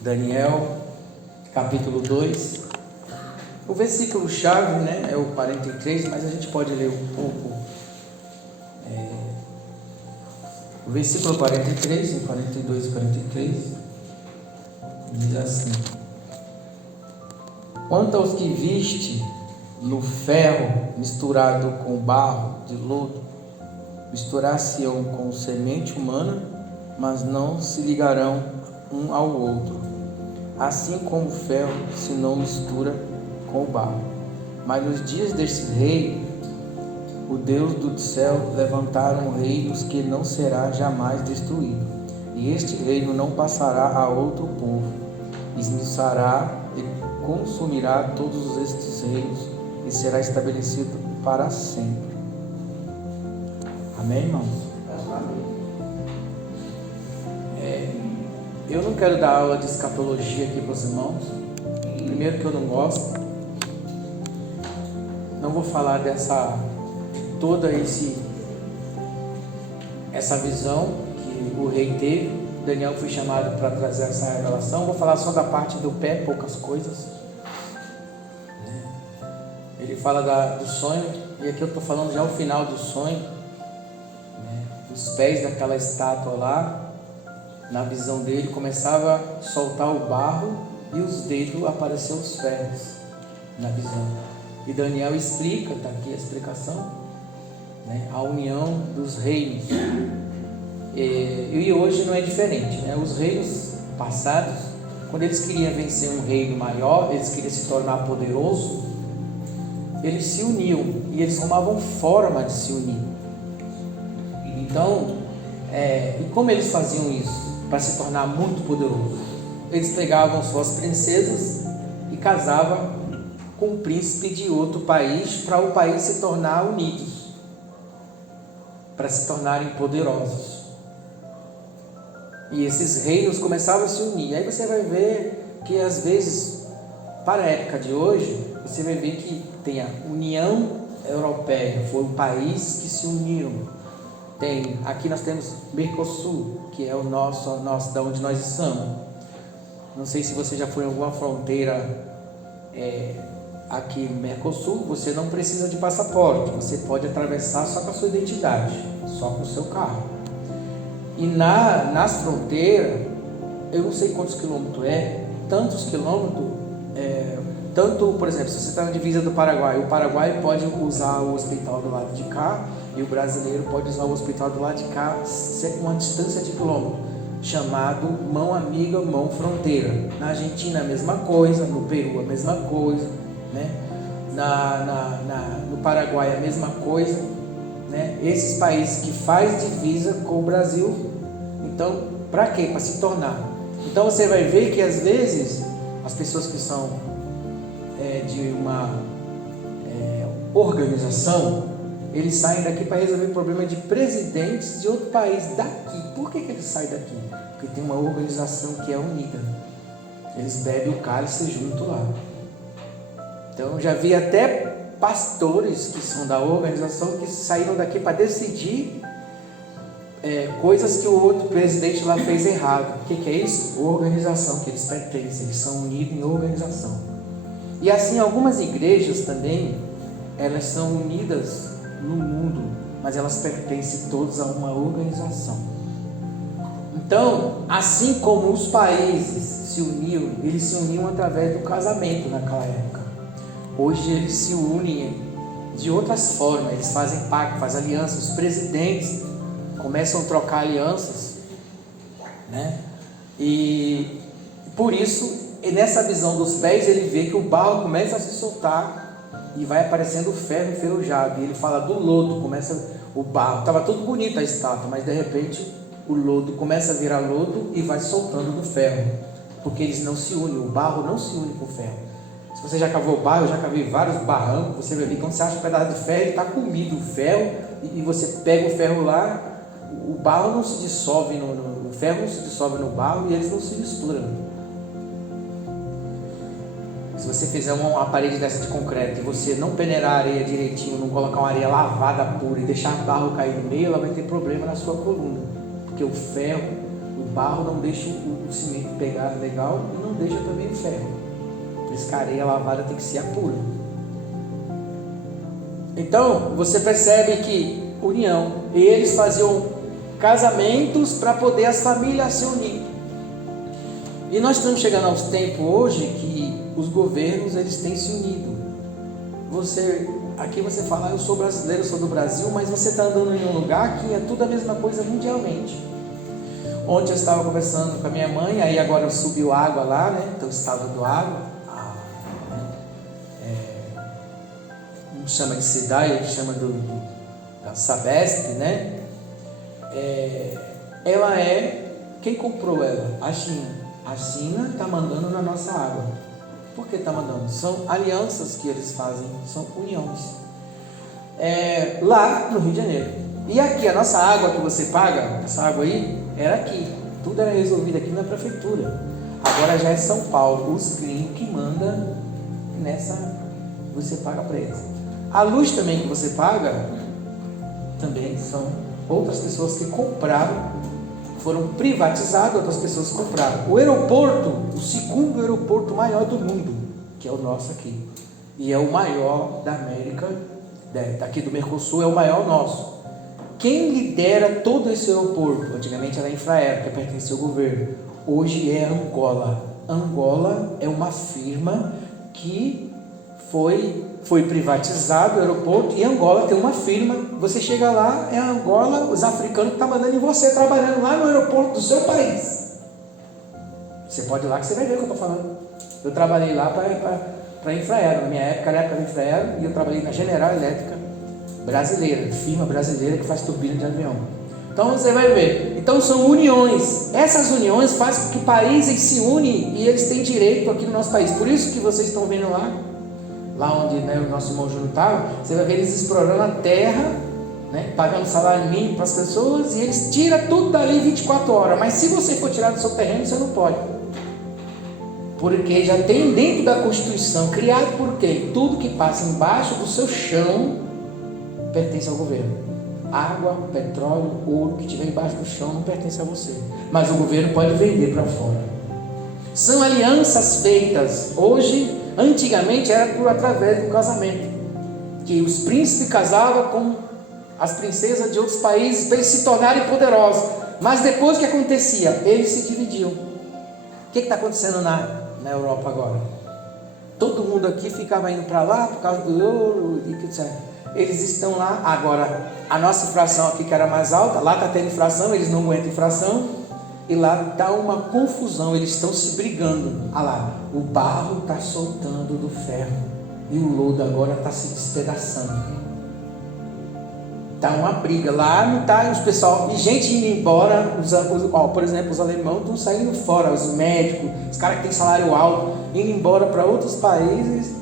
Daniel, capítulo 2. O versículo-chave, é o 43, mas a gente pode ler um pouco. O versículo 43, em 42 e 43, diz assim: Quanto aos que viste no ferro misturado com barro de lodo, misturar-se-ão com semente humana, mas não se ligarão um ao outro, assim como o ferro se não mistura com o barro. Mas nos dias deste rei, o Deus do céu levantaram reinos que não será jamais destruído, e este reino não passará a outro povo, esmiuçará e consumirá todos estes reinos, e será estabelecido para sempre. Amém, irmãos? Eu não quero dar aula de escatologia aqui para os irmãos. Primeiro que eu não gosto. Não vou falar essa visão que o rei teve. Daniel foi chamado para trazer essa revelação. Vou falar só da parte do pé, poucas coisas. Ele fala do sonho, e aqui eu estou falando já o final do sonho, os pés daquela estátua lá. Na visão dele começava a soltar o barro e os dedos apareciam os ferros na visão. E Daniel explica, está aqui a explicação, a união dos reinos. E hoje não é diferente, Os reinos passados, quando eles queriam vencer um reino maior, eles queriam se tornar poderoso, eles se uniam e eles arrumavam forma de se unir. Então, e como eles faziam isso? Para se tornar muito poderoso, eles pegavam suas princesas e casavam com um príncipe de outro país, para o país se tornar unido, para se tornarem poderosos. E esses reinos começavam a se unir. Aí você vai ver que às vezes, para a época de hoje, você vai ver que tem a União Europeia, foi um país que se uniram. Aqui nós temos Mercosul, que é o nosso da onde nós estamos. Não sei se você já foi em alguma fronteira aqui no Mercosul. Você não precisa de passaporte, você pode atravessar só com a sua identidade, só com o seu carro. E nas fronteiras, eu não sei quantos quilômetros tantos quilômetros, tanto, por exemplo, se você está na divisa do Paraguai, o Paraguai pode usar o hospital do lado de cá, e o brasileiro pode usar o hospital do lado de cá, uma distância de quilômetro, chamado mão amiga, mão fronteira. Na Argentina a mesma coisa, no Peru a mesma coisa, no Paraguai a mesma coisa, Esses países que faz divisa com o Brasil. Então, para quê? Para se tornar. Então você vai ver que às vezes as pessoas que são de uma organização, eles saem daqui para resolver o problema de presidentes de outro país daqui. Por que eles saem daqui? Porque tem uma organização que é unida. Eles bebem o cálice junto lá. Então já vi até pastores que são da organização que saíram daqui para decidir coisas que o outro presidente lá fez errado. O que é isso? Organização que eles pertencem. Eles são unidos em organização. E assim algumas igrejas também, elas são unidas no mundo, mas elas pertencem todas a uma organização. Então, assim como os países se uniam, eles se uniam através do casamento naquela época. Hoje eles se unem de outras formas, eles fazem pacto, fazem aliança. Os presidentes começam a trocar alianças, E por isso, nessa visão dos pés, ele vê que o barro começa a se soltar e vai aparecendo o ferro enferrujado. E ele fala do lodo, começa o barro. Estava tudo bonito a estátua, mas de repente o lodo começa a virar lodo e vai soltando do ferro, porque eles não se unem. O barro não se une com o ferro. Se você já cavou barro, eu já cavei vários barrancos. Você vai ver, quando você acha um pedaço de ferro, ele está comido o ferro, e você pega o ferro lá, o barro não se dissolve o ferro não se dissolve no barro, e eles não se misturam. Se você fizer uma parede dessa de concreto e você não peneirar a areia direitinho, não colocar uma areia lavada pura e deixar barro cair no meio, ela vai ter problema na sua coluna, porque o ferro, o barro não deixa o cimento pegar legal e não deixa também o ferro. Por isso que a areia lavada tem que ser a pura. Então, você percebe que união. Eles faziam casamentos para poder as famílias se unir. E nós estamos chegando aos tempos hoje que os governos eles têm se unido. Aqui você fala, eu sou brasileiro, eu sou do Brasil, mas você está andando em um lugar que é tudo a mesma coisa mundialmente. Ontem eu estava conversando com a minha mãe, aí agora subiu água lá, né? Então estava dando água. Chama de SEDAI, que chama da Sabesp, né? Ela quem comprou ela? A China. A China está mandando na nossa água. Por que está mandando? São alianças que eles fazem, são uniões. Lá no Rio de Janeiro. E aqui, a nossa água que você paga, essa água aí, era aqui. Tudo era resolvido aqui na prefeitura. Agora já é São Paulo, os gringos que mandam você paga para eles. A luz também que você paga, também são outras pessoas que compraram, foram privatizadas, outras pessoas compraram. O aeroporto, o segundo aeroporto maior do mundo, que é o nosso aqui, e é o maior da América, daqui do Mercosul, é o maior nosso. Quem lidera todo esse aeroporto? Antigamente era a Infraero, que pertencia ao governo. Hoje é Angola. Angola é uma firma que foi privatizado o aeroporto, e Angola tem uma firma. Você chega lá, é Angola, os africanos que estão mandando em você, trabalhando lá no aeroporto do seu país. Você pode ir lá que você vai ver o que eu estou falando. Eu trabalhei lá para a Infraero, na minha época era a época da Infraero, e eu trabalhei na General Elétrica brasileira, firma brasileira que faz turbina de avião. Então você vai ver, então são uniões. Essas uniões fazem com que países se unem e eles têm direito aqui no nosso país. Por isso que vocês estão vendo lá onde o nosso irmão Júnior estava, você vai ver eles explorando a terra, pagando salário mínimo para as pessoas, e eles tiram tudo dali 24 horas. Mas se você for tirar do seu terreno, você não pode, porque já tem dentro da Constituição, criado por quem? Tudo que passa embaixo do seu chão pertence ao governo. Água, petróleo, ouro que estiver embaixo do chão não pertence a você, mas o governo pode vender para fora. São alianças feitas hoje. Antigamente era através do casamento, que os príncipes casavam com as princesas de outros países para eles se tornarem poderosos. Mas depois o que acontecia? Eles se dividiam. O que está acontecendo na Europa agora? Todo mundo aqui ficava indo para lá por causa do ouro e etc. Eles estão lá agora. A nossa inflação aqui, que era mais alta, lá está tendo inflação, eles não aguentam inflação. E lá está uma confusão, eles estão se brigando. Olha lá, o barro está soltando do ferro e o lodo agora está se despedaçando. Está uma briga. Lá não está os pessoal, e gente indo embora. Por exemplo, os alemães estão saindo fora, os médicos, os caras que têm salário alto, indo embora para outros países.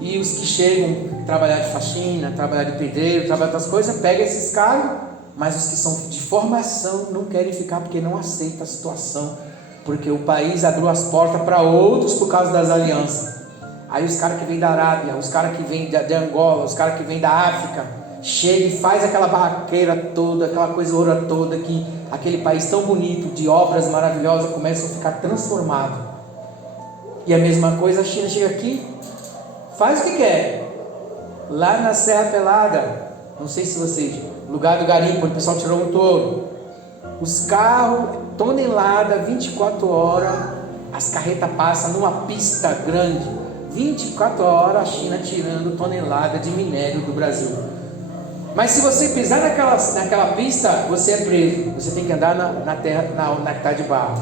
E os que chegam a trabalhar de faxina, trabalhar de pedreiro, trabalhar outras coisas, pegam esses cargos. Mas os que são de formação não querem ficar porque não aceitam a situação, porque o país abriu as portas para outros por causa das alianças. Aí os caras que vêm da Arábia, os caras que vêm de Angola, os caras que vêm da África, chega e faz aquela barraqueira toda, aquela coisa oura toda, que aquele país tão bonito, de obras maravilhosas, começa a ficar transformado. E a mesma coisa, a China chega aqui, faz o que quer. Lá na Serra Pelada, não sei se vocês, lugar do garimpo, onde o pessoal tirou muito ouro, os carros, tonelada, 24 horas, as carretas passam numa pista grande, 24 horas a China tirando tonelada de minério do Brasil. Mas se você pisar naquela pista, você é preso, você tem que andar na terra, na que está de barro.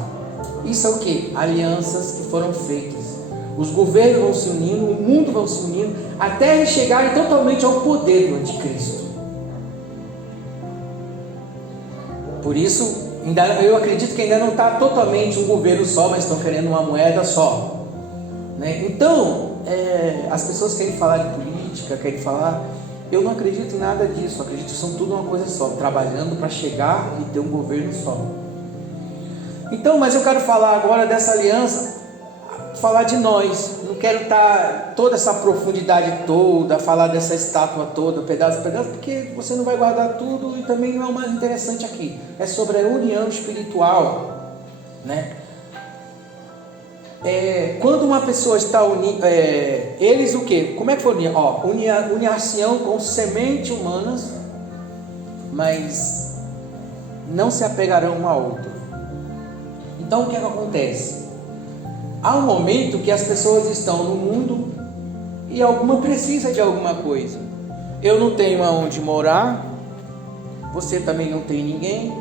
Isso é o que? Alianças que foram feitas. Os governos vão se unindo, o mundo vai se unindo, até eles chegarem totalmente ao poder do anticristo. Por isso, eu acredito que ainda não está totalmente um governo só, mas estão querendo uma moeda só. Então, as pessoas querem falar de política, querem falar... Eu não acredito em nada disso, eu acredito que são tudo uma coisa só, trabalhando para chegar e ter um governo só. Então, mas eu quero falar agora dessa aliança. falar de nós, não quero estar toda essa profundidade toda, falar dessa estátua toda, pedaço a pedaço, porque você não vai guardar tudo e também não é o mais interessante aqui. É sobre a união espiritual, né? Quando uma pessoa está unida, eles o que? Como é que foi unir? União com semente humanas, mas não se apegarão um ao outro. Então o que é que acontece? Há um momento que as pessoas estão no mundo e alguma precisa de alguma coisa. Eu não tenho aonde morar, você também não tem ninguém,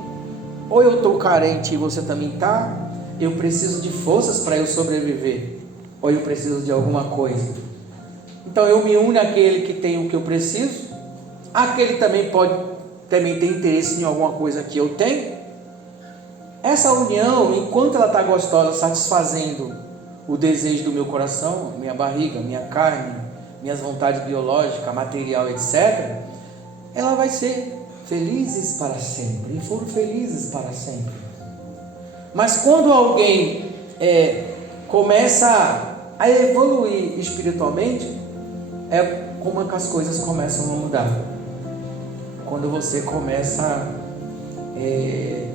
ou eu estou carente e você também está. Eu preciso de forças para eu sobreviver, ou eu preciso de alguma coisa. Então eu me uno àquele que tem o que eu preciso, aquele também também tem interesse em alguma coisa que eu tenho. Essa união, enquanto ela está gostosa, satisfazendo o desejo do meu coração, minha barriga, minha carne, minhas vontades biológicas, material, etc., ela vai ser felizes para sempre, e foram felizes para sempre. Mas quando alguém começa a evoluir espiritualmente, é como que as coisas começam a mudar. Quando você começa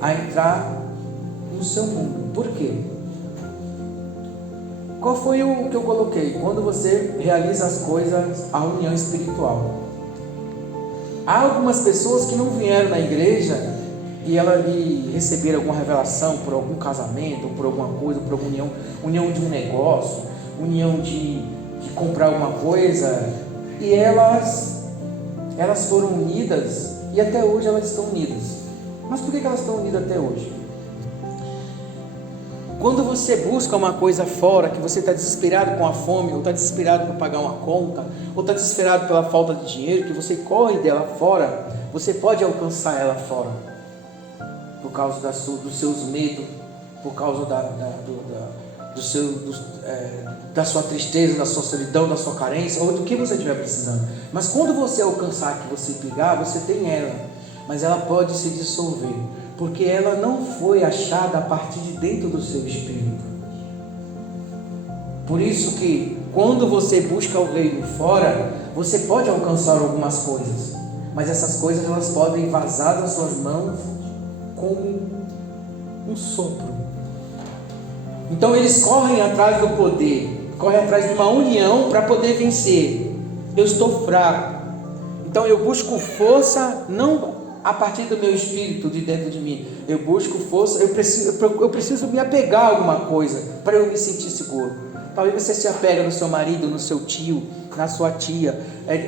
a entrar no seu mundo. Por quê? Qual foi o que eu coloquei? Quando você realiza as coisas, a união espiritual. Há algumas pessoas que não vieram na igreja e receberam alguma revelação por algum casamento, por alguma coisa, por alguma união de um negócio, união de comprar alguma coisa, e elas foram unidas, e até hoje elas estão unidas. Mas por que elas estão unidas até hoje? Quando você busca uma coisa fora, que você está desesperado com a fome, ou está desesperado para pagar uma conta, ou está desesperado pela falta de dinheiro, que você corre dela fora, você pode alcançar ela fora, por causa dos seus medos, por causa da sua tristeza, da sua solidão, da sua carência, ou do que você estiver precisando. Mas quando você alcançar, que você pegar, você tem ela, mas ela pode se dissolver, porque ela não foi achada a partir de dentro do seu espírito. Por isso que quando você busca o reino fora, você pode alcançar algumas coisas, mas essas coisas elas podem vazar das suas mãos como um sopro. Então eles correm atrás do poder, correm atrás de uma união para poder vencer. Eu estou fraco, então eu busco força, não a partir do meu espírito de dentro de mim. Eu busco força, eu preciso me apegar a alguma coisa para eu me sentir seguro. Talvez você se apega no seu marido, no seu tio, na sua tia,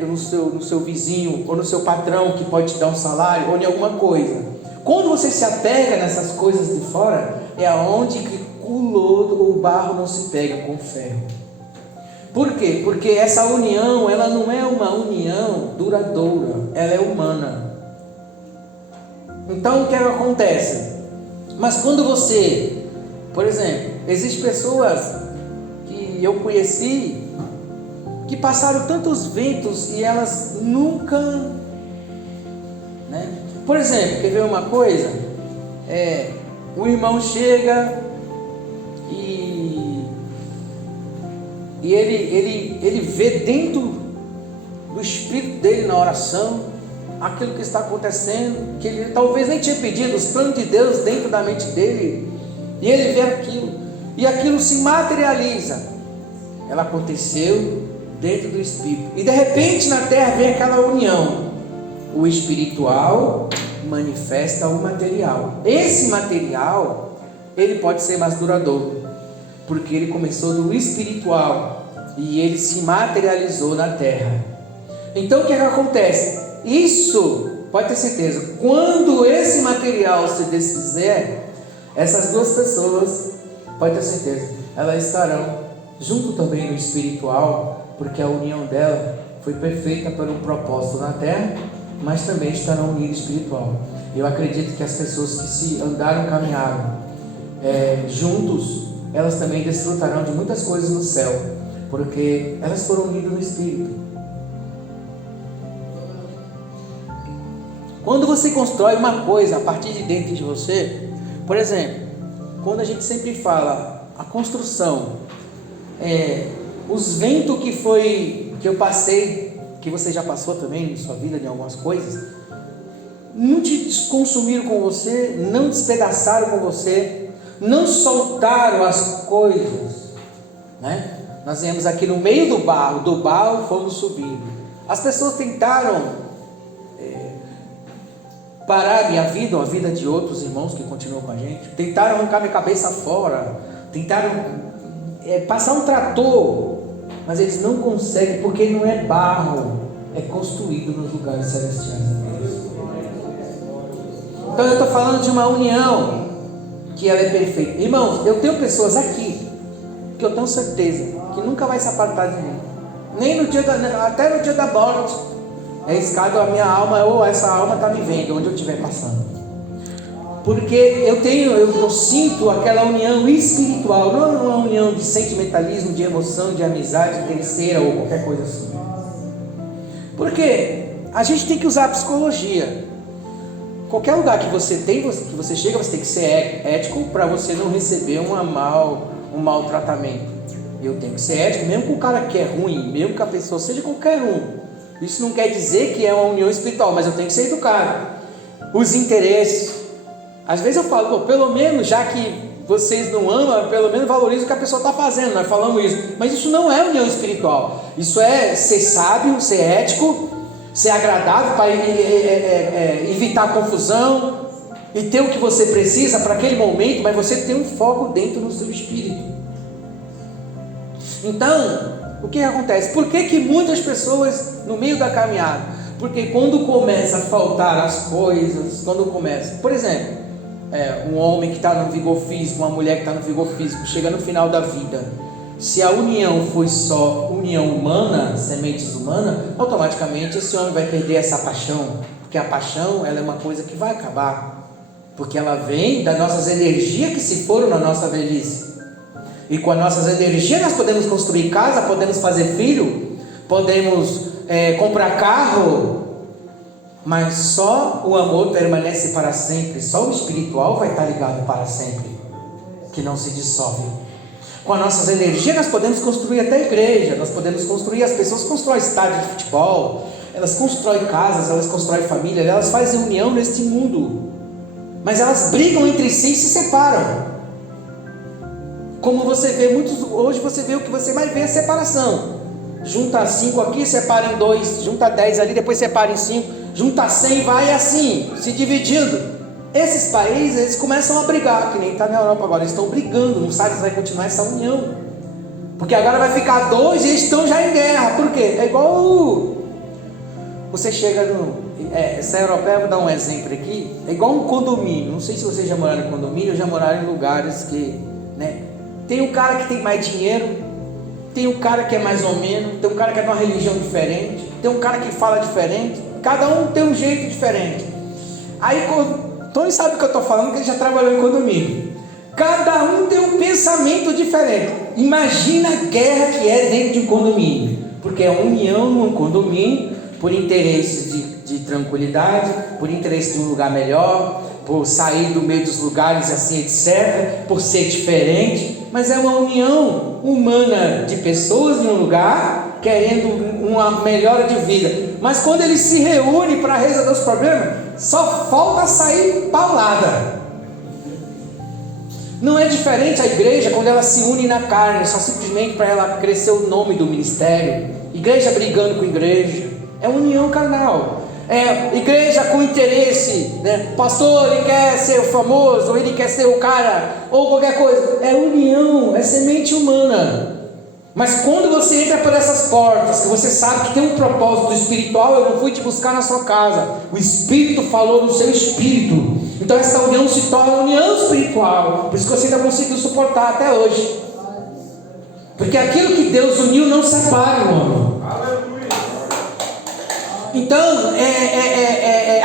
no seu vizinho, ou no seu patrão que pode te dar um salário, ou em alguma coisa. Quando você se apega nessas coisas de fora, é aonde que o lodo ou o barro não se pega com o ferro. Por quê? Porque essa união, ela não é uma união duradoura, ela é humana. Então o que acontece? Mas quando você, por exemplo, existem pessoas que eu conheci que passaram tantos ventos e elas nunca, né? Por exemplo, quer ver uma coisa? O irmão chega e ele vê dentro do espírito dele na oração aquilo que está acontecendo, que ele talvez nem tinha pedido, os planos de Deus dentro da mente dele, e ele vê aquilo, e aquilo se materializa. Ela aconteceu dentro do espírito, e de repente na terra vem aquela união. O espiritual manifesta o material. Esse material, ele pode ser mais duradouro, porque ele começou no espiritual e ele se materializou na terra. Então o que acontece? Isso, pode ter certeza, quando esse material se desfizer, essas duas pessoas, pode ter certeza, elas estarão junto também no espiritual, porque a união dela foi perfeita para um propósito na terra, mas também estarão unidas espiritual. Eu acredito que as pessoas que se andaram, caminharam juntos, elas também desfrutarão de muitas coisas no céu, porque elas foram unidas no espírito. Quando você constrói uma coisa a partir de dentro de você, por exemplo, quando a gente sempre fala a construção, os ventos que eu passei, que você já passou também em sua vida, em algumas coisas, não te consumiram com você, não despedaçaram com você, não soltaram as coisas, né? Nós viemos aqui no meio do barro fomos subindo. As pessoas tentaram parar minha vida, ou a vida de outros irmãos que continuam com a gente, tentaram arrancar minha cabeça fora, tentaram passar um trator, mas eles não conseguem, porque não é barro, é construído nos lugares celestiais. Então eu estou falando de uma união que ela é perfeita. Irmãos, eu tenho pessoas aqui que eu tenho certeza que nunca vai se apartar de mim, nem no dia até no dia da morte. É escada a minha alma, ou essa alma está me vendo onde eu estiver passando, porque eu sinto aquela união espiritual, não é uma união de sentimentalismo, de emoção, de amizade terceira ou qualquer coisa assim. Porque a gente tem que usar a psicologia. Qualquer lugar que você chega, você tem que ser ético para você não receber um maltratamento. Eu tenho que ser ético, mesmo com o cara que é ruim, mesmo que a pessoa seja qualquer um. Isso não quer dizer que é uma união espiritual, mas eu tenho que ser educado. Os interesses. Às vezes eu falo, pelo menos, já que vocês não amam, pelo menos valoriza o que a pessoa está fazendo. Nós falamos isso. Mas isso não é união espiritual. Isso é ser sábio, ser ético, ser agradável para evitar confusão e ter o que você precisa para aquele momento, mas você tem um foco dentro do seu espírito. Então, o que acontece? Por que muitas pessoas no meio da caminhada? Porque quando começa a faltar as coisas, por exemplo, um homem que está no vigor físico, uma mulher que está no vigor físico, chega no final da vida, se a união foi só união humana, sementes humanas, automaticamente esse homem vai perder essa paixão, porque a paixão ela é uma coisa que vai acabar, porque ela vem das nossas energias que se foram na nossa velhice. E com as nossas energias nós podemos construir casa, podemos fazer filho, podemos comprar carro, mas só o amor permanece para sempre, só o espiritual vai estar ligado para sempre, que não se dissolve. Com as nossas energias nós podemos construir até igreja, nós podemos construir, as pessoas constroem estádio de futebol, elas constroem casas, elas constroem família, elas fazem união neste mundo, mas elas brigam entre si e se separam. Como você vê, hoje você vê o que você mais vê é separação. Junta 5 aqui, separa em 2, junta 10 ali, depois separa em 5, junta 100 e vai assim, se dividindo. Esses países, eles começam a brigar, que nem está na Europa agora, eles estão brigando, não sabem se vai continuar essa união. Porque agora vai ficar 2 e eles estão já em guerra. Por quê? É igual você chega essa europeia, vou dar um exemplo aqui, é igual um condomínio. Não sei se vocês já moraram em condomínio ou já moraram em lugares que, tem um cara que tem mais dinheiro, tem um cara que é mais ou menos, tem um cara que é de uma religião diferente, tem um cara que fala diferente, cada um tem um jeito diferente. Aí Tony sabe o que eu estou falando, que ele já trabalhou em condomínio. Cada um tem um pensamento diferente. Imagina a guerra que é dentro de um condomínio, porque é união num condomínio por interesse de tranquilidade, por interesse de um lugar melhor, por sair do meio dos lugares assim, etc., por ser diferente, mas é uma união humana de pessoas em um lugar querendo uma melhora de vida. Mas quando eles se reúnem para resolver os problemas, só falta sair paulada. Não é diferente a igreja quando ela se une na carne, só simplesmente para ela crescer o nome do ministério. Igreja brigando com igreja, é união carnal. Igreja com interesse, pastor, ele quer ser o famoso, ou ele quer ser o cara, ou qualquer coisa. É união, é semente humana. Mas quando você entra por essas portas, que você sabe que tem um propósito espiritual, eu não fui te buscar na sua casa, o Espírito falou no seu espírito, então essa união se torna união espiritual. Por isso que você ainda conseguiu suportar até hoje, porque aquilo que Deus uniu não separa, irmão. Então,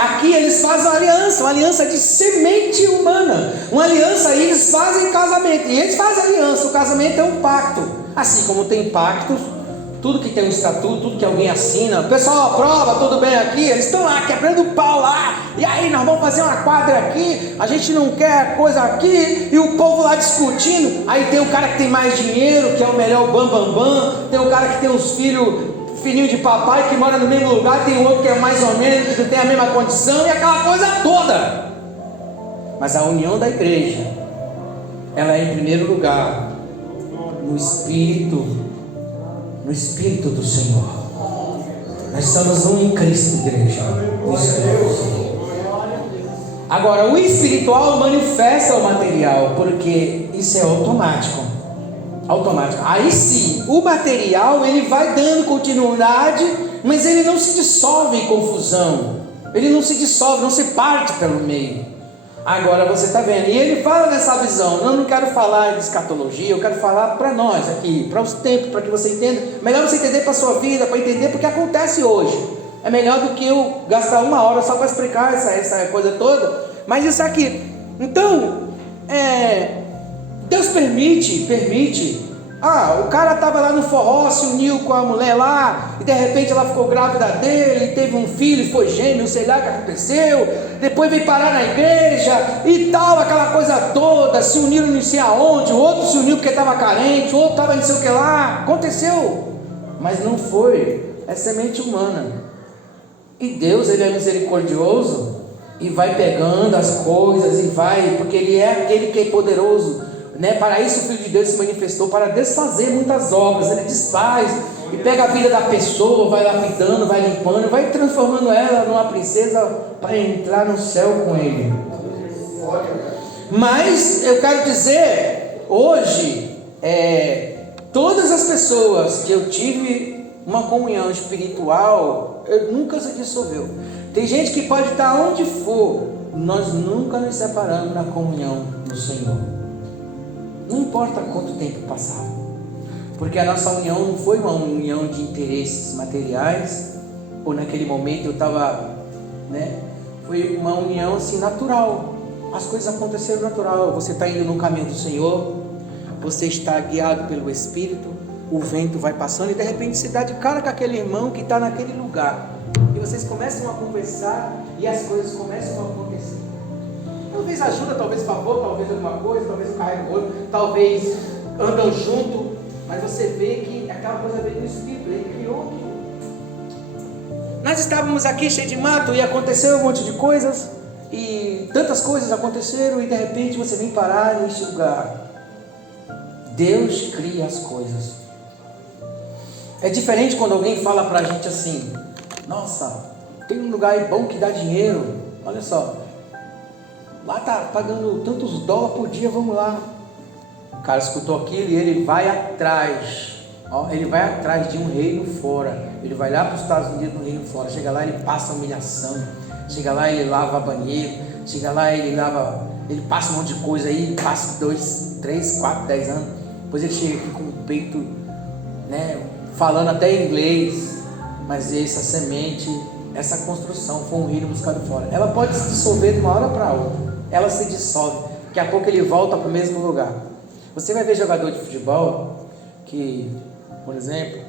aqui eles fazem uma aliança de semente humana, uma aliança, e eles fazem casamento, e eles fazem aliança. O casamento é um pacto, assim como tem pactos tudo que tem um estatuto, tudo que alguém assina, o pessoal aprova, tudo bem aqui, eles estão lá quebrando pau lá, e aí nós vamos fazer uma quadra aqui, a gente não quer coisa aqui, e o povo lá discutindo. Aí tem o cara que tem mais dinheiro, que é o melhor bam, tem o cara que tem os filhinho de papai, que mora no mesmo lugar, tem outro que é mais ou menos, que tem a mesma condição, e aquela coisa toda. Mas a união da igreja, ela é em primeiro lugar no Espírito do Senhor. Nós somos um em Cristo, igreja, no Espírito do Senhor. Agora, o espiritual manifesta o material, porque isso é automático. Aí sim, o material ele vai dando continuidade, mas ele não se dissolve em confusão, ele não se dissolve, não se parte pelo meio. Agora você está vendo, e ele fala nessa visão. Eu não quero falar de escatologia, eu quero falar para nós aqui, para os tempos, para que você entenda. Melhor você entender para a sua vida, para entender porque acontece hoje. É melhor do que eu gastar 1 hora só para explicar essa coisa toda. Mas isso aqui, então, Deus permite. O cara estava lá no forró, se uniu com a mulher lá, e de repente ela ficou grávida dele, teve um filho, foi gêmeo, sei lá o que aconteceu, depois veio parar na igreja e tal, aquela coisa toda, se uniram não sei aonde, o outro se uniu porque estava carente, o outro estava não sei o que lá, aconteceu, mas não foi, é semente humana. E Deus, ele é misericordioso, e vai pegando as coisas, e vai, porque ele é aquele que é poderoso, para isso o Filho de Deus se manifestou, para desfazer muitas obras. Ele desfaz e pega a vida da pessoa, vai lapidando, vai limpando, vai transformando ela numa princesa para entrar no céu com ele. Mas eu quero dizer, hoje, todas as pessoas que eu tive uma comunhão espiritual, nunca se dissolveu. Tem gente que pode estar onde for, nós nunca nos separamos na comunhão do Senhor. Não importa quanto tempo passar, porque a nossa união não foi uma união de interesses materiais, ou naquele momento eu estava, foi uma união assim natural, as coisas aconteceram natural. Você está indo no caminho do Senhor, você está guiado pelo Espírito, o vento vai passando e de repente você dá de cara com aquele irmão que está naquele lugar, e vocês começam a conversar e as coisas começam a acontecer. Talvez ajuda, talvez favor, talvez alguma coisa, talvez um carrega o outro, talvez andam junto, mas você vê que aquela coisa veio do Espírito, ele criou aquilo. Nós estávamos aqui cheios de mato e aconteceu um monte de coisas, e tantas coisas aconteceram, e de repente você vem parar neste lugar. Deus cria as coisas. É diferente quando alguém fala pra gente assim: nossa, tem um lugar aí bom que dá dinheiro, olha só, lá está pagando tantos dólares por dia, vamos lá. O cara escutou aquilo e ele vai atrás. Ele vai atrás de um reino fora. Ele vai lá para os Estados Unidos, no reino fora. Chega lá, ele passa humilhação. Chega lá, ele lava banheiro. Chega lá, ele passa um monte de coisa aí. Passa 2, 3, 4, 10 anos. Depois ele chega aqui com o peito, falando até inglês. Mas essa semente, essa construção foi um reino buscado fora. Ela pode se dissolver de uma hora para outra. Ela se dissolve, daqui a pouco ele volta para o mesmo lugar. Você vai ver jogador de futebol que, por exemplo,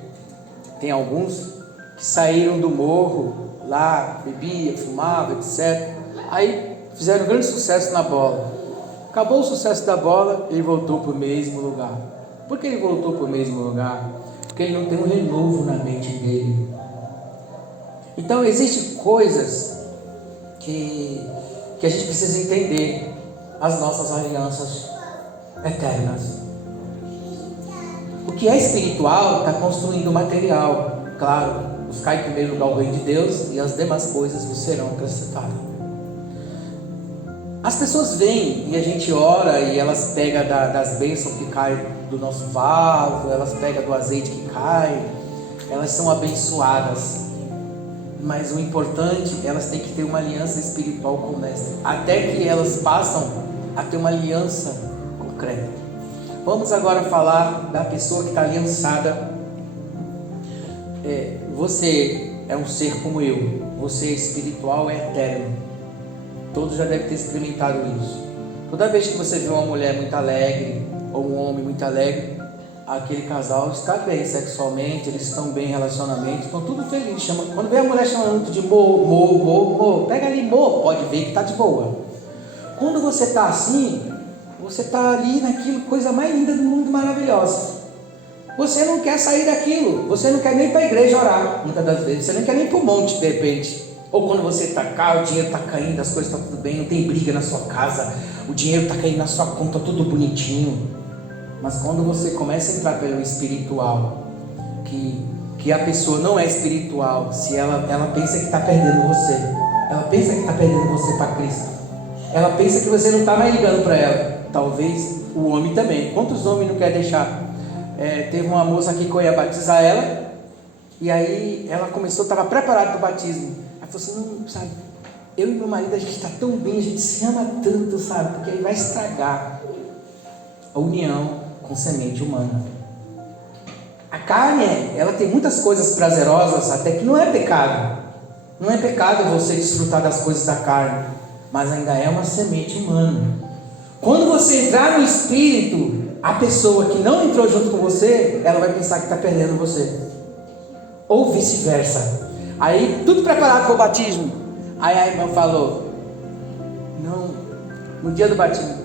tem alguns que saíram do morro lá, bebia, fumava, etc. Aí fizeram um grande sucesso na bola. Acabou o sucesso da bola, ele voltou para o mesmo lugar. Por que ele voltou para o mesmo lugar? Porque ele não tem um renovo na mente dele. Então existem coisas que a gente precisa entender, as nossas alianças eternas. O que é espiritual está construindo material. Claro, buscar em primeiro lugar o reino de Deus, e as demais coisas vos serão acrescentadas. As pessoas vêm e a gente ora e elas pegam das bênçãos que caem do nosso vaso, elas pegam do azeite que cai, elas são abençoadas. Mas o importante, elas têm que ter uma aliança espiritual com o Mestre, até que elas passam a ter uma aliança concreta. Vamos agora falar da pessoa que está aliançada. Você é um ser como eu, você é espiritual, é eterno. Todos já devem ter experimentado isso. Toda vez que você vê uma mulher muito alegre, ou um homem muito alegre, aquele casal está bem sexualmente, eles estão bem em relacionamento, estão tudo felizes. Quando vê a mulher chamando de mo, pega ali, pode ver que está de boa. Quando você está assim, você está ali naquilo, coisa mais linda do mundo, maravilhosa. Você não quer sair daquilo, você não quer nem para a igreja orar, muitas das vezes, você não quer nem para o monte de repente. Ou quando você está cá, o dinheiro está caindo, as coisas estão tudo bem, não tem briga na sua casa, o dinheiro está caindo na sua conta, tudo bonitinho. Mas quando você começa a entrar pelo espiritual, que a pessoa não é espiritual, se ela pensa que está perdendo você, ela pensa que está perdendo você para Cristo, ela pensa que você não está mais ligando para ela, talvez o homem também. Quantos homens não querem deixar? Teve uma moça aqui que eu ia batizar ela, e aí ela começou, estava preparada para o batismo. Ela falou assim, não, sabe, eu e meu marido, a gente está tão bem, a gente se ama tanto, sabe, porque aí vai estragar a união com semente humana. A carne, ela tem muitas coisas prazerosas, até que não é pecado. Não é pecado você desfrutar das coisas da carne, mas ainda é uma semente humana. Quando você entrar no Espírito, a pessoa que não entrou junto com você, ela vai pensar que está perdendo você. Ou vice-versa. Aí, tudo preparado para o batismo. Aí a irmã falou, não, no dia do batismo,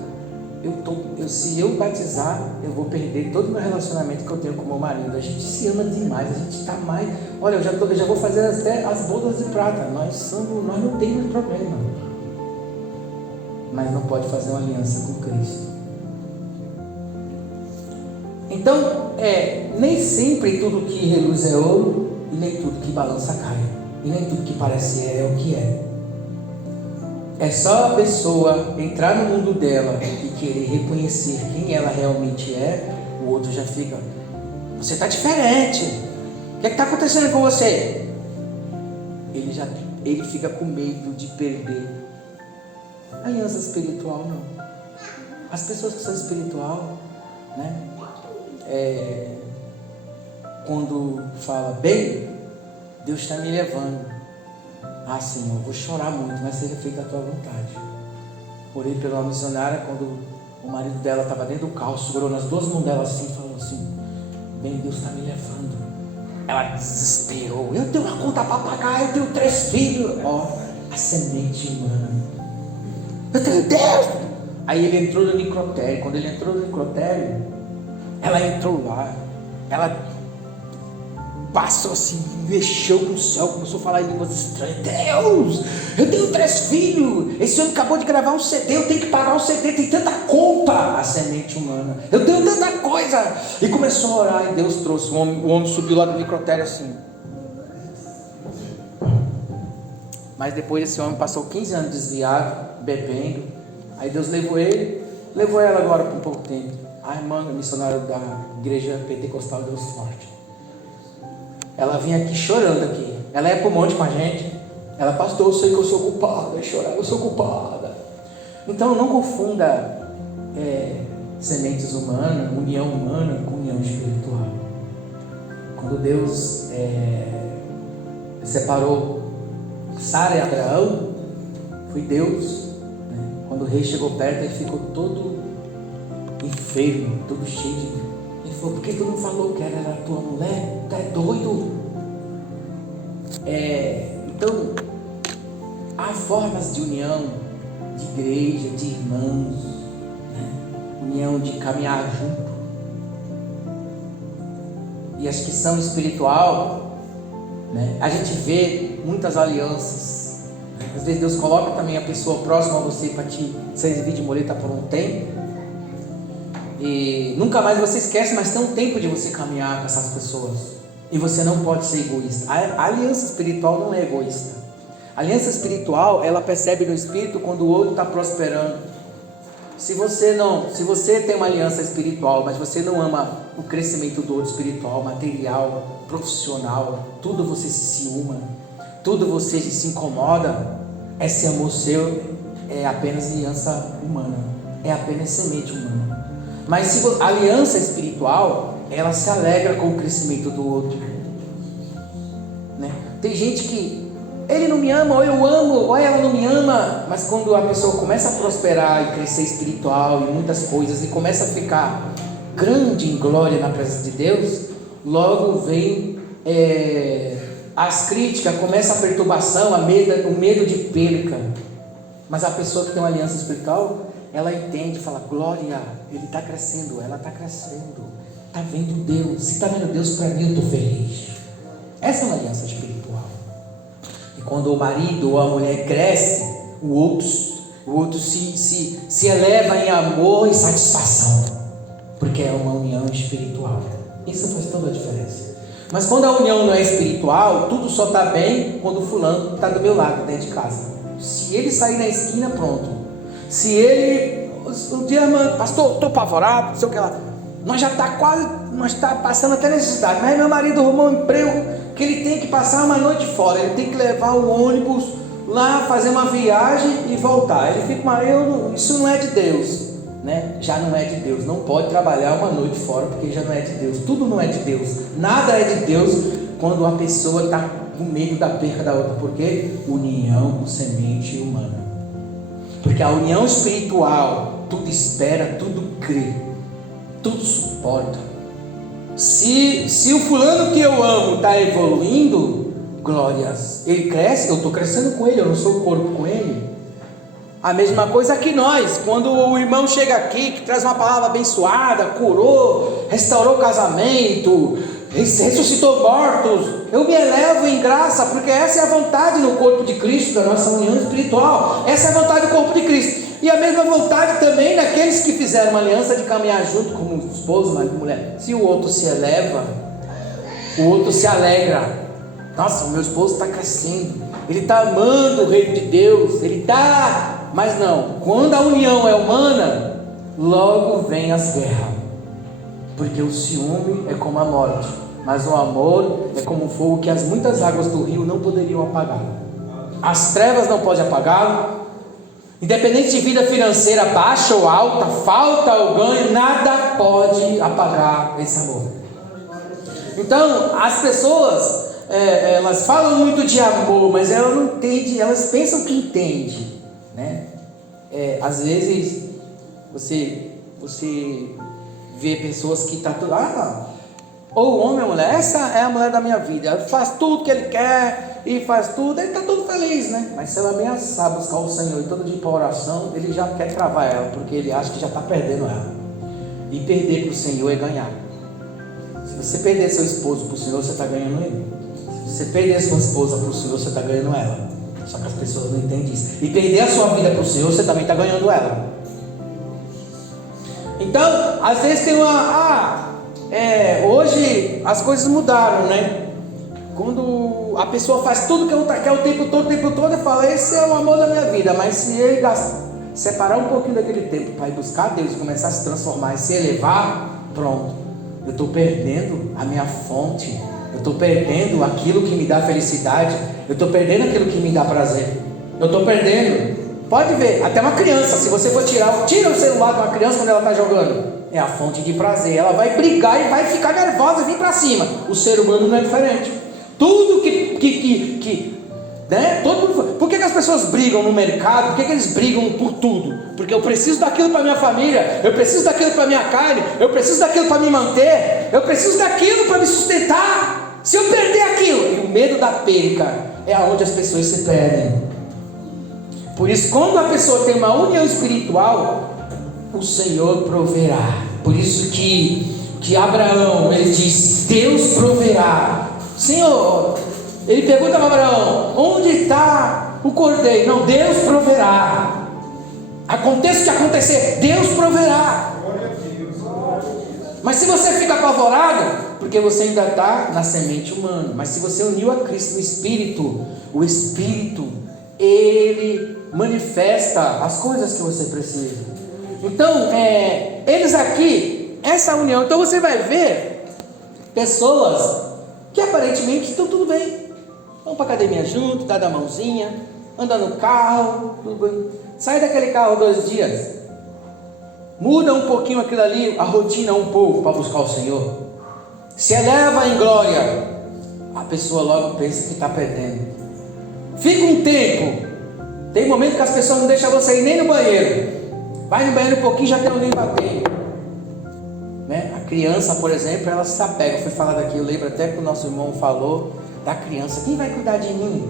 se eu batizar, eu vou perder todo o meu relacionamento que eu tenho com meu marido. A gente se ama demais, a gente está mais... Olha, eu já vou fazer até as bodas de prata. Nós não temos problema. Mas não pode fazer uma aliança com Cristo. Então, nem sempre tudo que reluz é ouro, e nem tudo que balança cai, e nem tudo que parece é o que é. É só a pessoa entrar no mundo dela e querer reconhecer quem ela realmente é, o outro já fica, você está diferente, o que está acontecendo com você? Ele fica com medo de perder. Aliança espiritual não. As pessoas que são espiritual, né? Quando fala, bem, Deus está me levando. Ah, Senhor, eu vou chorar muito, mas seja feita a tua vontade. Orei pela missionária, quando o marido dela estava dentro do carro, segurou nas duas mãos dela assim, falou assim, bem, Deus está me levando. Ela desesperou, eu tenho uma conta para pagar, eu tenho 3 filhos. A semente humana. Eu tenho Deus. Aí ele entrou no necrotério. Quando ele entrou no necrotério, ela entrou lá, ela passou assim, mexeu com o céu, começou a falar em línguas estranhas. Deus, eu tenho 3 filhos, esse homem acabou de gravar um CD, eu tenho que pagar o CD, tem tanta conta. A semente humana, eu tenho tanta coisa. E começou a orar, e Deus trouxe, o homem subiu lá do necrotério assim. Mas depois esse homem passou 15 anos desviado, bebendo. Aí Deus levou ela agora por um pouco tempo. A irmã missionária da igreja pentecostal Deus Forte. Ela vinha aqui chorando aqui. Ela ia para o monte com a gente. Ela, pastor, eu sei que eu sou culpada. Eu chorar, eu sou culpada. Então não confunda sementes humanas, união humana com união espiritual. Quando Deus separou Sara e Abraão, foi Deus. Quando o rei chegou perto, ele ficou todo enfermo, todo cheio de... Ele falou, por que tu não falou que era a tua mulher? Tu é doido? Então, há formas de união, de igreja, de irmãos, né? União de caminhar junto. E as que são espiritual, né? A gente vê muitas alianças. Às vezes Deus coloca também a pessoa próxima a você para te servir de muleta por um tempo. E nunca mais você esquece, mas tem um tempo de você caminhar com essas pessoas. E você não pode ser egoísta. A aliança espiritual não é egoísta. A aliança espiritual, ela percebe no espírito quando o outro está prosperando. Se você tem uma aliança espiritual, mas você não ama o crescimento do outro espiritual, material, profissional, tudo você se ciúma, tudo você se incomoda, esse amor seu é apenas aliança humana, é apenas semente humana. Mas se a aliança espiritual, ela se alegra com o crescimento do outro, né? Tem gente que ele não me ama, ou eu amo, ou ela não me ama. Mas quando a pessoa começa a prosperar e crescer espiritual e muitas coisas, e começa a ficar grande em glória na presença de Deus, logo vem as críticas, começa a perturbação, o medo de perca. Mas a pessoa que tem uma aliança espiritual, ela entende, fala: glória, ele está crescendo, ela está crescendo, está vendo Deus. Se está vendo Deus, para mim eu estou feliz. Essa é uma aliança espiritual. E quando o marido ou a mulher cresce, o outro se eleva em amor e satisfação, porque é uma união espiritual. Isso faz toda a diferença. Mas quando a união não é espiritual, tudo só está bem quando o fulano está do meu lado, dentro de casa. Se ele sair na esquina, pronto. Se ele, um dia, pastor, estou apavorado, não sei o que lá. Nós já está quase, nós está passando até necessidade. Mas meu marido arrumou um emprego que ele tem que passar uma noite fora. Ele tem que levar o ônibus lá, fazer uma viagem e voltar. Ele fica, isso não é de Deus, né? Já não é de Deus. Não pode trabalhar uma noite fora, porque já não é de Deus. Tudo não é de Deus. Nada é de Deus quando a pessoa está com medo da perca da outra. Por quê? União com semente humana. Porque a união espiritual, tudo espera, tudo crê, tudo suporta. Se o fulano que eu amo está evoluindo, glórias, ele cresce, eu estou crescendo com ele, eu não sou o corpo com ele. A mesma coisa que nós, quando o irmão chega aqui, que traz uma palavra abençoada, curou, restaurou o casamento, ressuscitou mortos, eu me elevo em graça, porque essa é a vontade no corpo de Cristo, da nossa união espiritual. Essa é a vontade do corpo de Cristo. E a mesma vontade também daqueles que fizeram uma aliança de caminhar junto, como esposo, marido e mulher. Se o outro se eleva, o outro se alegra. Nossa, o meu esposo está crescendo, ele está amando o reino de Deus, ele está... Mas não, quando a união é humana, logo vem as guerras. Porque o ciúme é como a morte, mas o amor é como o fogo que as muitas águas do rio não poderiam apagar. As trevas não podem apagá-lo. Independente de vida financeira baixa ou alta, falta ou ganho, nada pode apagar esse amor. Então, as pessoas, elas falam muito de amor, mas elas não entendem, elas pensam que entendem, né? Às vezes, você vê pessoas que estão tudo, ou o homem ou a mulher, essa é a mulher da minha vida, ela faz tudo que ele quer, e faz tudo, ele está todo feliz, né? Mas se ela ameaçar buscar o Senhor e todo dia para oração, ele já quer travar ela, porque ele acha que já está perdendo ela. E perder para o Senhor é ganhar. Se você perder seu esposo para o Senhor, você está ganhando ele. Se você perder sua esposa para o Senhor, você está ganhando ela. Só que as pessoas não entendem isso. E perder a sua vida para o Senhor, você também está ganhando ela. Então, às vezes tem hoje as coisas mudaram, né? Quando a pessoa faz tudo que ela quer o tempo todo, e fala, esse é o amor da minha vida. Mas se ele separar um pouquinho daquele tempo para ir buscar Deus e começar a se transformar e se elevar, pronto, eu estou perdendo a minha fonte, eu estou perdendo aquilo que me dá felicidade, eu estou perdendo aquilo que me dá prazer, eu estou perdendo. Pode ver, até uma criança, se você for tira o celular de uma criança quando ela está jogando, é a fonte de prazer. Ela vai brigar e vai ficar nervosa e vir para cima. O ser humano não é diferente. Tudo né? Por que as pessoas brigam no mercado? Por que eles brigam por tudo? Porque eu preciso daquilo para minha família, eu preciso daquilo para minha carne, eu preciso daquilo para me manter, eu preciso daquilo para me sustentar. Se eu perder aquilo, e o medo da perca é aonde as pessoas se perdem. Por isso, quando a pessoa tem uma união espiritual, o Senhor proverá. Por isso que Abraão, ele diz, Deus proverá. Senhor, ele pergunta para Abraão, onde está o cordeiro? Não, Deus proverá. Aconteça o que acontecer, Deus proverá. Mas se você fica apavorado, porque você ainda está na semente humana. Mas se você uniu a Cristo no Espírito, o Espírito, ele manifesta as coisas que você precisa. Então, eles aqui, essa união, então você vai ver pessoas que aparentemente estão tudo bem, vão para a academia junto, dá da mãozinha, anda no carro, tudo bem. Sai daquele carro 2 dias, muda um pouquinho aquilo ali, a rotina um pouco para buscar o Senhor, se eleva em glória, a pessoa logo pensa que está perdendo. Fica um tempo, tem momento que as pessoas não deixam você ir nem no banheiro, vai no banheiro um pouquinho, já tem alguém batendo, né? criança, por exemplo, ela se apega. Foi falado aqui, eu lembro até que o nosso irmão falou da criança. Quem vai cuidar de mim?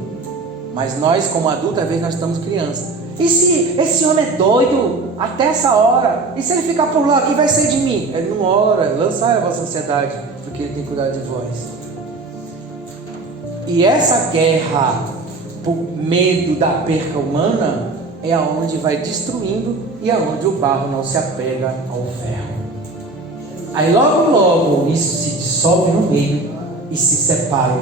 Mas nós, como adultos, às vezes nós estamos crianças. E se esse homem é doido até essa hora? E se ele ficar por lá, o que vai ser de mim? Ele não ora, lança a vossa ansiedade, porque ele tem que cuidar de vós. E essa guerra por medo da perca humana é aonde vai destruindo e aonde o barro não se apega ao ferro. Aí logo isso se dissolve no meio e se separam,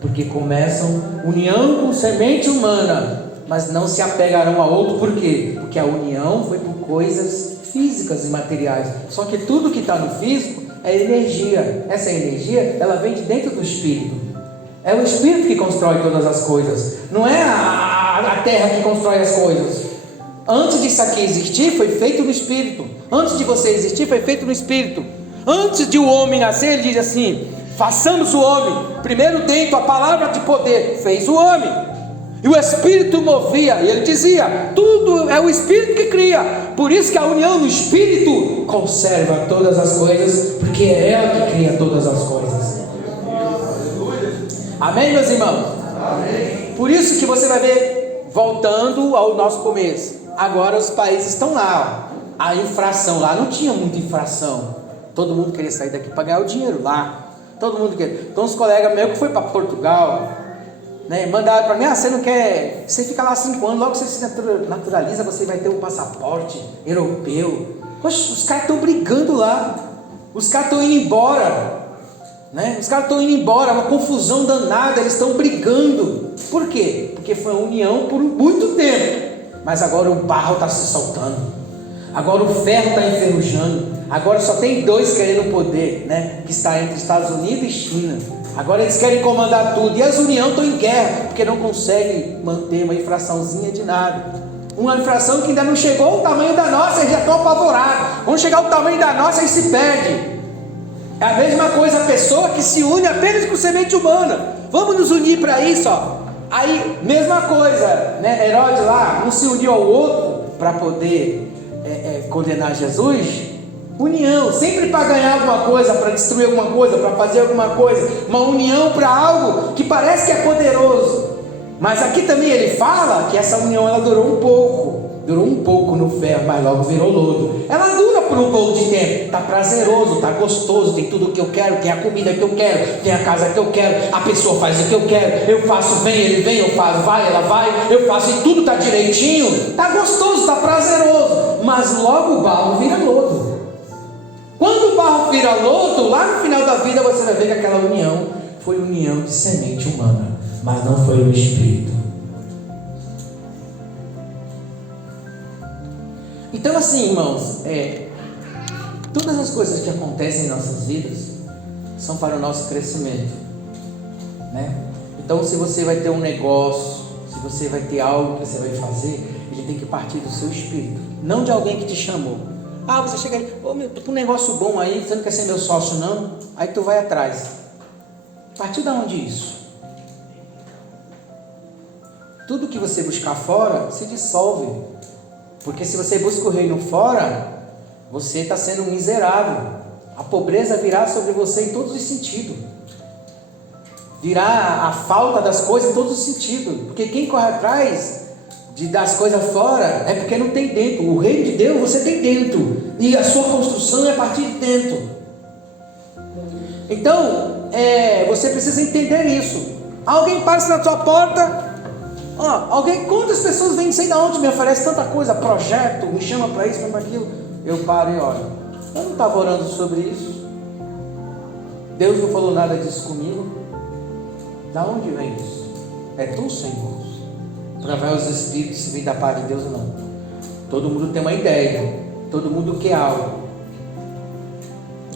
porque começam união com semente humana, mas não se apegarão a outro. Por quê? Porque a união foi por coisas físicas e materiais. Só que tudo que está no físico é energia. Essa energia, ela vem de dentro do espírito. É o espírito que constrói todas as coisas, não é a terra que constrói as coisas. Antes disso aqui existir, foi feito no espírito. Antes de você existir, foi feito no espírito. Antes de o homem nascer, ele diz assim: façamos o homem. Primeiro dentro, a palavra de poder fez o homem. E o Espírito movia, e ele dizia: tudo é o Espírito que cria. Por isso que a união no Espírito conserva todas as coisas, porque é ela que cria todas as coisas. Amém, meus irmãos? Amém. Por isso que você vai ver, voltando ao nosso começo, agora os países estão lá, ó. A infração lá não tinha muita infração. Todo mundo queria sair daqui para ganhar o dinheiro lá. Todo mundo queria. Então os colegas meus que foi para Portugal, né, mandaram para mim: você não quer, você fica lá 5 anos, logo você se naturaliza, você vai ter um passaporte europeu. Poxa, os caras estão brigando lá, os caras estão indo embora, né? Os caras estão indo embora, uma confusão danada, eles estão brigando. Por quê? Porque foi uma união por muito tempo, mas agora o barro está se soltando, agora o ferro está enferrujando, agora só tem 2 querendo poder, né? Que está entre Estados Unidos e China. Agora eles querem comandar tudo, e as uniões estão em guerra, porque não conseguem manter uma infraçãozinha de nada. Uma infração que ainda não chegou ao tamanho da nossa, eles já estão apavorados. Quando chegar ao tamanho da nossa, eles se perdem. É a mesma coisa a pessoa que se une apenas com semente humana. Vamos nos unir para isso, ó. Aí, mesma coisa, né? Herodes lá, um se uniu ao outro para poder condenar Jesus. União, sempre para ganhar alguma coisa, para destruir alguma coisa, para fazer alguma coisa. Uma união para algo que parece que é poderoso. Mas aqui também ele fala que essa união ela durou um pouco no ferro, mas logo virou lodo. Ela dura por um pouco de tempo, está prazeroso, está gostoso, tem tudo o que eu quero, tem a comida que eu quero, tem a casa que eu quero, a pessoa faz o que eu quero, eu faço, vem, ele vem, eu faço, vai, ela vai, eu faço, e tudo está direitinho, está gostoso, está prazeroso, mas logo o barro vira lodo. Quando o barro vira lodo, lá no final da vida você vai ver que aquela união foi união de semente humana, mas não foi o Espírito. Então assim, irmãos, todas as coisas que acontecem em nossas vidas são para o nosso crescimento, né? Então se você vai ter um negócio, se você vai ter algo que você vai fazer, ele tem que partir do seu espírito, não de alguém que te chamou. Você chega aí, tô com um negócio bom aí, você não quer ser meu sócio não? Aí tu vai atrás. Partiu de onde isso? Tudo que você buscar fora se dissolve. Porque se você busca o reino fora, você está sendo um miserável. A pobreza virá sobre você em todos os sentidos. Virá a falta das coisas em todos os sentidos. Porque quem corre atrás das coisas fora é porque não tem dentro. O reino de Deus você tem dentro. E a sua construção é a partir de dentro. Então, você precisa entender isso. Alguém passa na sua porta. Quantas pessoas vêm, sei de onde, me oferece tanta coisa, projeto, me chama para isso, para aquilo. Eu paro e olho. Eu não estava orando sobre isso. Deus não falou nada disso comigo. Da onde vem isso? É tu, Senhor. Provar os espíritos se vem da parte de Deus ou não. Todo mundo tem uma ideia. Todo mundo quer algo.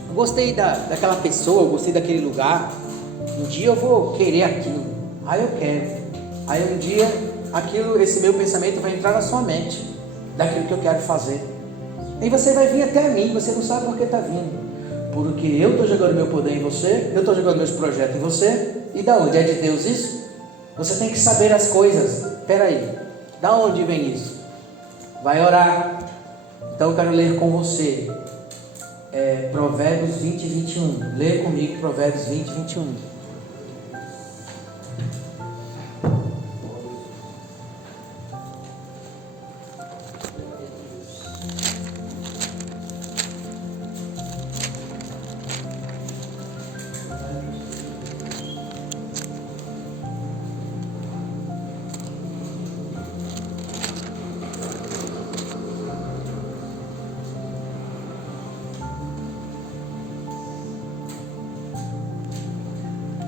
Eu gostei daquela pessoa, eu gostei daquele lugar. Um dia eu vou querer aquilo. Aí eu quero. Aí um dia, esse meu pensamento vai entrar na sua mente, daquilo que eu quero fazer. E você vai vir até mim, você não sabe por que está vindo. Porque eu estou jogando meu poder em você, eu estou jogando meus projetos em você, e da onde? É de Deus isso? Você tem que saber as coisas. Espera aí, da onde vem isso? Vai orar. Então eu quero ler com você Provérbios 20 e 21. Leia comigo Provérbios 20 e 21.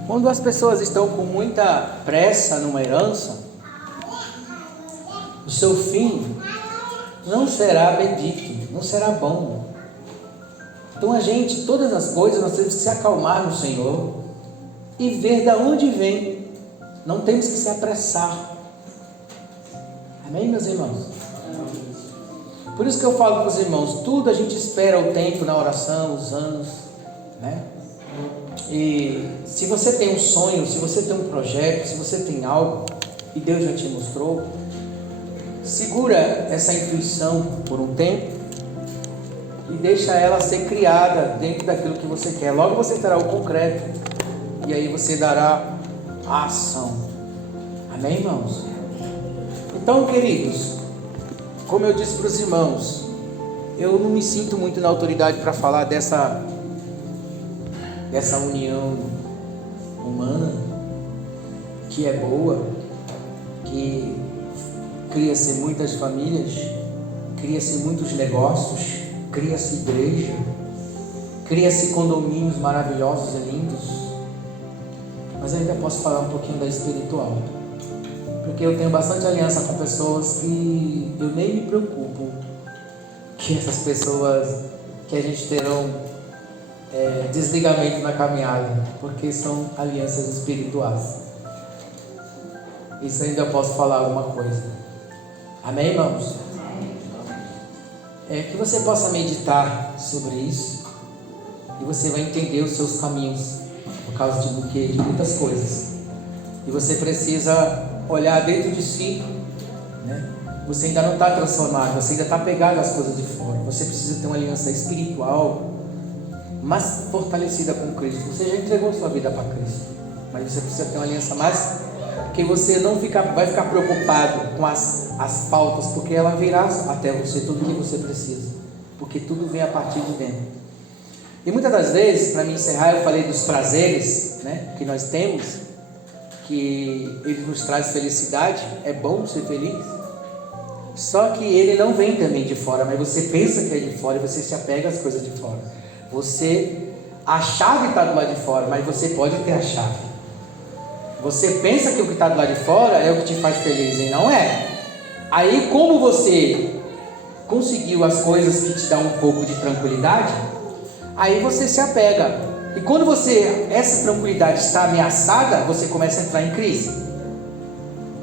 Quando as pessoas estão com muita pressa numa herança, o seu fim não será bendito, não será bom. Então todas as coisas nós temos que se acalmar no Senhor e ver de onde vem. Não temos que se apressar. Amém, meus irmãos? Por isso que eu falo para os irmãos, tudo a gente espera o tempo na oração, os anos, né? E se você tem um sonho, se você tem um projeto, se você tem algo e Deus já te mostrou, segura essa intuição por um tempo e deixa ela ser criada dentro daquilo que você quer. Logo você terá o concreto e aí você dará a ação. Amém, irmãos? Então, queridos, como eu disse para os irmãos, eu não me sinto muito na autoridade para falar dessa união humana que é boa, que cria-se muitas famílias, cria-se muitos negócios, cria-se igreja, cria-se condomínios maravilhosos e lindos. Mas ainda posso falar um pouquinho da espiritual, porque eu tenho bastante aliança com pessoas que eu nem me preocupo que essas pessoas, que a gente terão desligamento na caminhada, porque são alianças espirituais. Isso ainda posso falar alguma coisa. Amém, irmãos? Que você possa meditar sobre isso e você vai entender os seus caminhos por causa de muitas coisas. E você precisa olhar dentro de si, né? Você ainda não está transformado, você ainda está pegado às coisas de fora. Você precisa ter uma aliança espiritual mais fortalecida com Cristo. Você já entregou sua vida para Cristo, mas você precisa ter uma aliança mais, porque você não vai ficar preocupado com as faltas, porque ela virá até você tudo que você precisa, porque tudo vem a partir de dentro. E muitas das vezes, para me encerrar, eu falei dos prazeres, né, que nós temos, que ele nos traz felicidade. É bom ser feliz, só que ele não vem também de fora, mas você pensa que é de fora e você se apega às coisas de fora. A chave está do lado de fora, mas você pode ter a chave. Você pensa que o que está do lado de fora é o que te faz feliz, e não é. Aí, como você conseguiu as coisas que te dão um pouco de tranquilidade, aí você se apega. E quando essa tranquilidade está ameaçada, você começa a entrar em crise.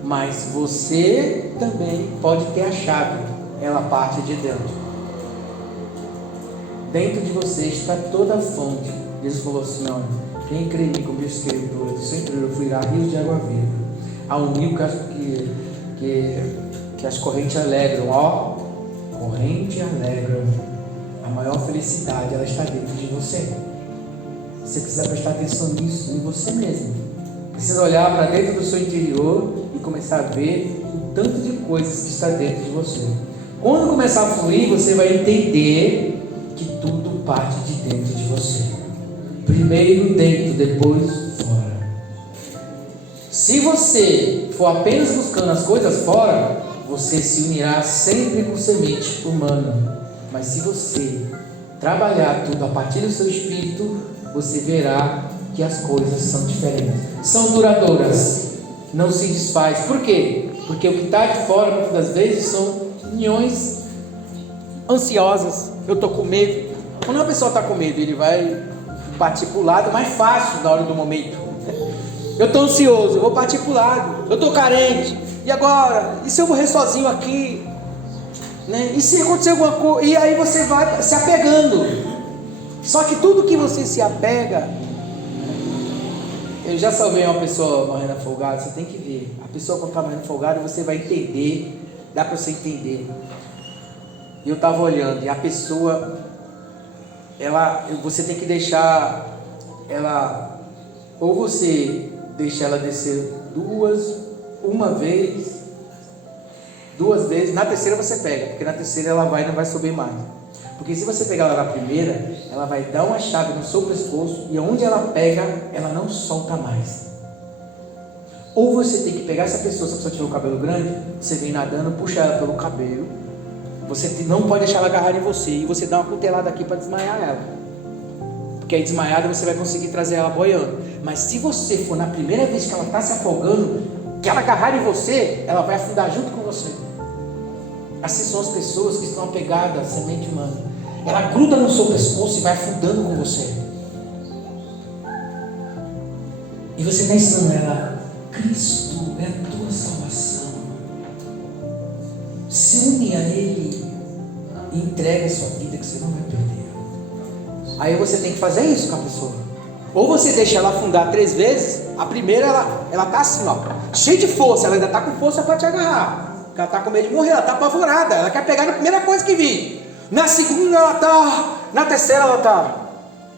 Mas você também pode ter a chave, ela parte de dentro. Dentro de você está toda a fonte. Jesus falou assim: olha, quem crê em mim, como diz Escritura, do seu interior fluirá rios de água viva. Há um rio que as correntes alegram, ó, corrente alegram. A maior felicidade, ela está dentro de você. Você precisa prestar atenção nisso, em você mesmo. Precisa olhar para dentro do seu interior e começar a ver o tanto de coisas que está dentro de você. Quando começar a fluir, você vai entender que tudo parte de dentro de você. Primeiro dentro, depois fora. Se você for apenas buscando as coisas fora, você se unirá sempre com semente humana. Mas se você trabalhar tudo a partir do seu espírito, você verá que as coisas são diferentes, são duradouras, não se desfaz. Por quê? Porque o que está de fora muitas das vezes são uniões ansiosas. Eu estou com medo. Quando uma pessoa está com medo, ele vai partir para o lado mais fácil na hora do momento. Eu estou ansioso, eu vou partir para o lado. Eu estou carente, e agora? E se eu morrer sozinho aqui? Né? E se acontecer alguma coisa? E aí você vai se apegando. Só que tudo que você se apega... Eu já salvei uma pessoa morrendo afogada. Você tem que ver. A pessoa quando está morrendo afogada, você vai entender. Dá para você entender. E eu estava olhando, e a pessoa você tem que deixar ela, ou você deixa ela descer uma vez, duas vezes, na terceira você pega, porque na terceira ela não vai subir mais. Porque se você pegar ela na primeira, ela vai dar uma chave no seu pescoço e onde ela pega, ela não solta mais. Ou você tem que pegar essa pessoa, se a pessoa tiver o cabelo grande, você vem nadando, puxa ela pelo cabelo, você não pode deixar ela agarrar em você, e você dá uma cutelada aqui para desmaiar ela, porque aí desmaiada você vai conseguir trazer ela boiando. Mas se você for na primeira vez que ela está se afogando, que ela agarrar em você, ela vai afundar junto com você. Assim são as pessoas que estão apegadas à semente humana. Ela gruda no seu pescoço e vai afundando com você. E você está ensinando ela: Cristo é a tua salvação. Se une a Ele e entrega a sua vida, que você não vai perder. Aí você tem que fazer isso com a pessoa. Ou você deixa ela afundar 3 vezes. A primeira ela está assim, ó, cheia de força. Ela ainda está com força para te agarrar. Porque ela está com medo de morrer, ela está apavorada. Ela quer pegar na primeira coisa que vir. Na segunda ela está. Na terceira ela está.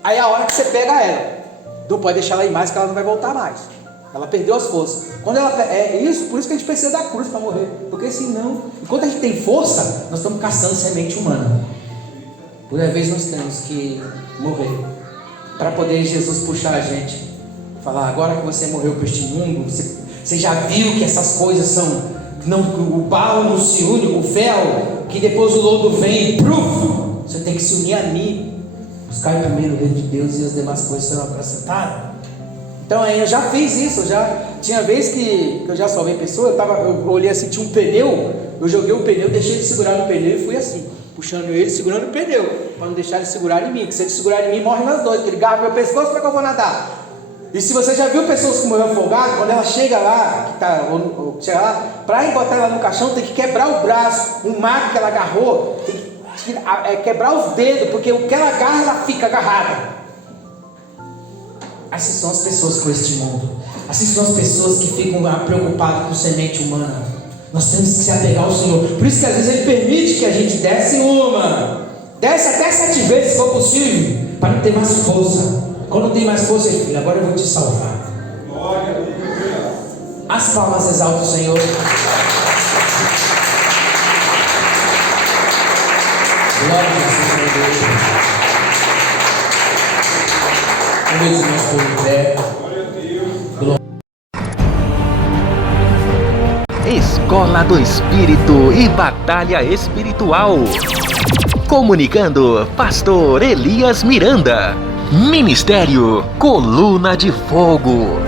Aí é a hora que você pega ela. Não pode deixar ela ir mais, que ela não vai voltar mais. Ela perdeu as forças. Quando ela é isso, por isso que a gente precisa da cruz para morrer. Porque senão, enquanto a gente tem força, nós estamos caçando semente humana. Por uma vez nós temos que morrer para poder Jesus puxar a gente. Falar: agora que você morreu para este mundo, você já viu que essas coisas são. Não, o barro não se une com o fel, que depois o lodo vem. Você tem que se unir a mim. Buscar primeiro o reino de Deus e as demais coisas serão acrescentadas. Então aí eu já fiz isso, tinha vez que eu já salvei pessoa, eu olhei assim, tinha um pneu, eu joguei o pneu, deixei de segurar no pneu e fui assim, puxando ele, segurando o pneu, para não deixar ele segurar em mim, porque se ele segurar em mim, morre nós dois, porque ele garra meu pescoço, como é que eu vou nadar? E se você já viu pessoas que morreram afogadas, quando ela chega lá, chega lá, para ir botar ela no caixão, tem que quebrar o braço, o mago que ela agarrou, tem que quebrar os dedos, porque o que ela agarra, ela fica agarrada. Assim são as pessoas com este mundo. Assim são as pessoas que ficam preocupadas com semente humana. Nós temos que se apegar ao Senhor. Por isso que às vezes Ele permite que a gente desce desce até 7 vezes, se for possível, para não ter mais força. Quando não tem mais força, filho, agora eu vou te salvar. Glória a Deus. As palmas exaltam o Senhor. Glória a Deus. Meus irmãos por pé. Escola do Espírito e Batalha Espiritual. Comunicando Pastor Elias Miranda. Ministério Coluna de Fogo.